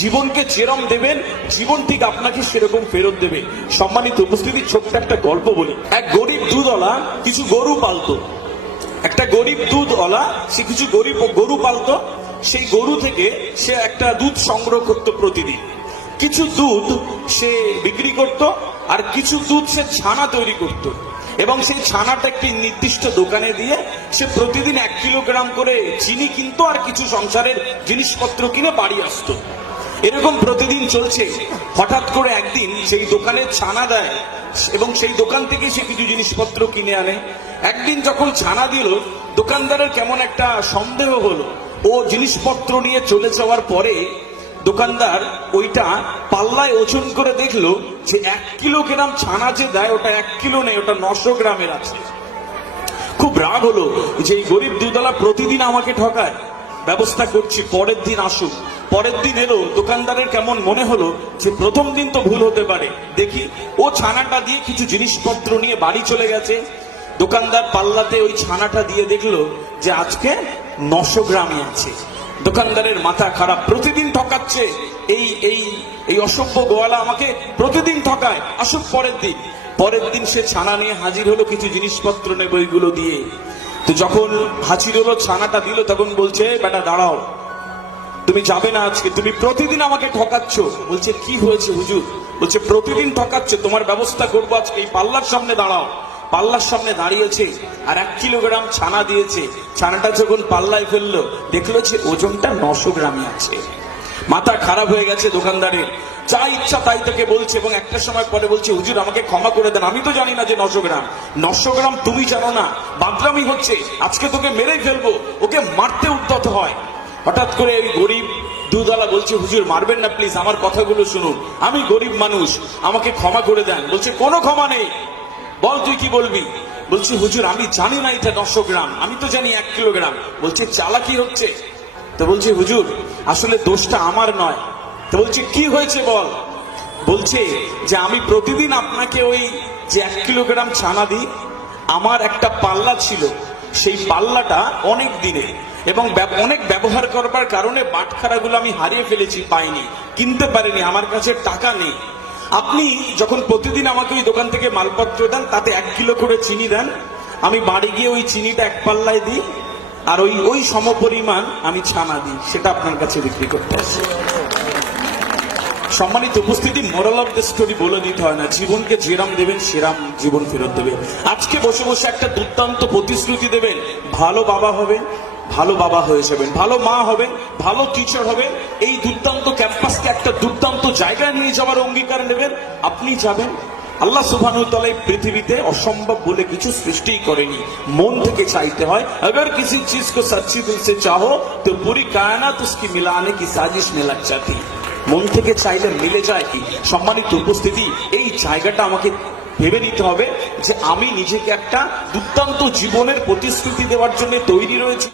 জীবনকে যেরম দেবেন জীবন ঠিক আপনাকে সেরকম ফেরত দেবে। সম্মানিত উপস্থিতি, ছোট্ট একটা গল্প বলি। এক গরিব দুধওয়ালা কিছু গরু পালতো। একটা গরিব দুধওয়ালা সে কিছু গরু পালতো। সেই গরু থেকে সে একটা দুধ সংগ্রহ করতো প্রতিদিন। কিছু দুধ সে বিক্রি করত, আর কিছু দুধ সে ছানা তৈরি করত, এবং সেই ছানাটা একটি নির্দিষ্ট দোকানে দিয়ে সে প্রতিদিন 1 কিলোগ্রাম করে চিনি কিনতো, আর কিছু সংসারের জিনিসপত্র কিনে বাড়ি আসতো। এরকম প্রতিদিন চলছে। হঠাৎ করে একদিন সেই দোকানে ছানা দেয় এবং সেই দোকান থেকে সে কিছু জিনিসপত্র কিনে আনে। একদিন যখন ছানা দিল, দোকানদারের কেমন একটা সন্দেহ হলো। ও জিনিসপত্র নিয়ে চলে যাওয়ার পরে দোকানদার ওইটা পাল্লায় ওজন করে দেখলো যে 1 কিলোগ্রাম ছানা যে দেয় ওটা 1 কিলো নেই, ওটা 900 গ্রামের আছে। খুব রাগ হলো যে এই গরিব দুধওয়ালা প্রতিদিন আমাকে ঠকায়, ব্যবস্থা করছি পরের দিন আসুক। পরের দিন এলো, দোকানদারের কেমন মনে হলো যে প্রথম দিন তো ভুল হতে পারে, দেখি ও ছানাটা দিয়ে কিছু জিনিসপত্র নিয়ে বাড়ি চলে গেছে। দোকানদার পাল্লাতে ওই ছানাটা দিয়ে দেখলো যে আজকে 900 গ্রামই আছে। দোকানদারের মাথা খারাপ, প্রতিদিন ঠকাচ্ছে এই এই এই অসভ্য গোয়ালা আমাকে প্রতিদিন ঠকায়, আসুক পরের দিন। পরের দিন সে ছানা নিয়ে হাজির হলো, কিছু জিনিসপত্র নেবে ওইগুলো দিয়ে। তো যখন হাজির হলো, ছানাটা দিল, তখন বলছে, বেটা দাঁড়াও, তুমি যাবে না আজকে, তুমি প্রতিদিন আমাকে ঠকাচ্ছ। বলছে কি হয়েছে হুজুর? বলছে প্রতিদিন ঠকাচ্ছ, তোমার ব্যবস্থা করবো আজকে। এই পাল্লার সামনে দাঁড়াও। পাল্লার সামনে দাঁড়িয়েছে আর 1 কিলোগ্রাম ছানা দিয়েছে। ছানাটা যখন পাল্লায় ফেললো, দেখলো যে ওজনটা 900 গ্রামই আছে। মাথা খারাপ হয়ে গেছে দোকানদারের, যা ইচ্ছা তাই তাকে বলছে, এবং একটা সময় পরে বলছে, হুজুর আমাকে ক্ষমা করে দেন, আমি তো জানি না যে 900 গ্রাম। 900 গ্রাম তুমি জানো না, বাদরামি হচ্ছে, আজকে তোকে মেরেই ফেলবো। ওকে মারতে উদ্যত হয়। হঠাৎ করে ওই গরিব দুধওয়ালা বলছে, হুজুর মারবেন না প্লিজ, আমার কথাগুলো শুনুন, আমি গরিব মানুষ, আমাকে ক্ষমা করে দেন। বলছে কোনো ক্ষমা নেই, বল তুই কি বলবি? বলছে হুজুর আমি জানি না এটা 900 গ্রাম, আমি তো জানি 1 কিলোগ্রাম। বলছে চালাকি হচ্ছে। তো বলছে হুজুর আসলে দোষটা আমার নয়। তো বলছে কি হয়েছে বল? বলছে যে আমি প্রতিদিন আপনাকে ওই যে 1 কিলোগ্রাম ছানা দিই, আমার একটা পাল্লা ছিল, সেই পাল্লাটা অনেক দিনে এবং অনেক ব্যবহার করবার কারণে বাটখারাগুলো আমি হারিয়ে ফেলেছি, পাইনি, কিনতে পারিনি, আমার কাছে টাকা নেই। আপনি যখন প্রতিদিন আমাকে ওই দোকান থেকে মালপত্র দেন, তাতে 1 কিলো করে চিনি দেন, আমি বাড়ি গিয়ে ওই চিনিটা 1 পাল্লায় দিই, আর ওই সমপরিমাণ আমি ছানা দিই, সেটা আপনার কাছে বিক্রি করতে আসি। সম্মানিত উপস্থিতি, মোরাল অফ দ্য স্টোরি বলে দিতে হয় না, জীবনকে যেরাম দেবেন সেরাম জীবন ফেরত দেবে। আজকে বসে বসে একটা দুর্দান্ত প্রতিশ্রুতি দেবেন, ভালো বাবা হবেন, ভালো বাবা হয়ে যাবেন, ভালো মা হবেন, ভালো টিচার হবেন, এই দুর্দান্ত ক্যাম্পাসকে একটা দুর্দান্ত জায়গায় নিয়ে যাওয়ার অঙ্গীকার নেবেন, আপনি যাবেন। আল্লাহ সুবহানাহু ওয়া তাআলা পৃথিবীতে অসম্ভব বলে কিছু সৃষ্টি করেনি, মন থেকে চাইতে হয়। अगर किसी चीज को सच्ची दिल से चाहो तो पूरी कायनात उसकी मिलाने की साजिश में लग जाती। মন থেকে চাইলে মিলে যায় কি? সম্মানিত উপস্থিতি, এই জায়গাটা আমাকে ভেবে নিতে হবে যে আমি নিজেকে একটা দুর্দান্ত জীবনের প্রতিশ্রুতি দেওয়ার জন্য তৈরি রয়েছি।